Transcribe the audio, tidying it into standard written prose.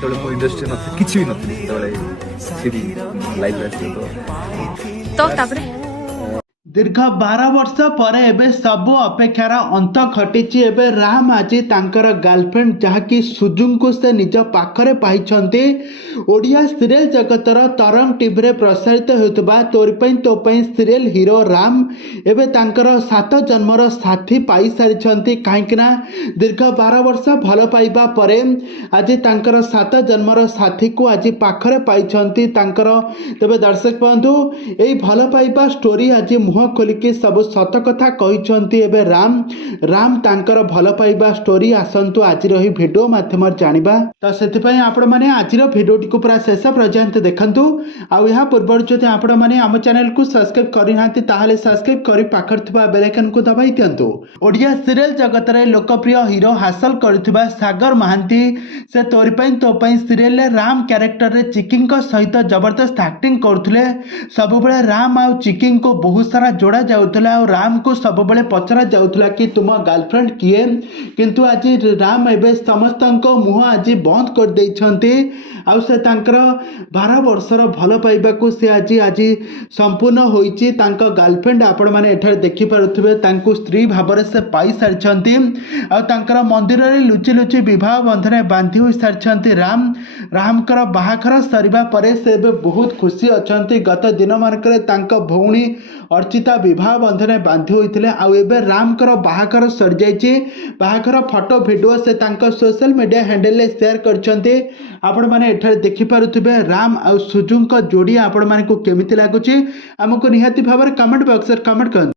जो इंडस्ट्री किसी भी नथी लाइव तो तापरे दीर्घ 12 वर्ष पर एबे सब अपेक्षार अंत घटी। एबे राम आज तांकर गर्लफ्रेंड जहाँकि सुजुन को से निज पाखरे पाइछन्ते। ओडिया सीरियल जगतर तरंग टीवी रे प्रसारित होतबा तोर पई तो पई सीरियल हीरो राम एबे तांकर 7 जन्मर साथी पाई सारिछन्ते। काहेकिना दीर्घ 12 वर्ष भल पाइबा परे आज तांकर 7 जन्मर साथी को आज पाखरे पाइछन्ते तांकर। तबे दर्शक बंधु एई भल पाइबा स्टोरी आज मुह खोलिके सब सत कथा कहिछन्ती। एबे राम तांकर भल पाइबा स्टोरी आसंतु आज रही वीडियो माध्यम जानिबा। तो सेति पई आपण माने आज रो वीडियो टी पूरा शेष पर्यंत देखंतु। आ या पूर्व जदि आपण माने आम चैनल को सब्सक्राइब करि नांती ताहाले सब्सक्राइब करि पाखर थिबा बेल आइकन को दबाई दियंतु। ओडिया सीरियल जगत रे लोकप्रिय हीरो हासिल करथिबा सागर महांती से तोर पई तो पई सीरियल रे राम कैरेक्टर रे चिकिंग को सहित जबरदस्त एक्टिंग करथुले। सब बेले राम आ चिकिंग को बहुत सारा जोड़ा जाउथला और राम को सब बेले पचरा जाउथला कि तुम गर्लफ्रेंड किए, किंतु आज राम एबे समस्त मुह आज बंद कर देइछन्ते। आउ से तांकर 12 वर्षर भल पाइबा को से आज संपूर्ण होईची। तांको गर्लफ्रेंड आपण माने एठार देखि पारुथबे तांको स्त्री भाबरे से पाई सारछन्ती। आ तांकर मंदिर रे लुचि लुचि विवाह बंधन बांधी होई सारछन्ती। रामकर बाहाखर सरिबा परे से बहुत खुशी अछन्ती। गत दिन मानकरे तांको भौणी अर्चिता विवाह बंधन बांधी होइथिले। आ एबे रामकर बाहाखर सर जायछि। बाहाखर फोटो वीडियो से तांको सोशल मीडिया हैंडल ले शेयर करछन्ती। आपण माने एठार देखि पारुथबे राम आ सुजुंक जोड़ी आपण माने को केमिति लागुछि हमको निहाती भाबर कमेंट बॉक्स रे कमेंट कर।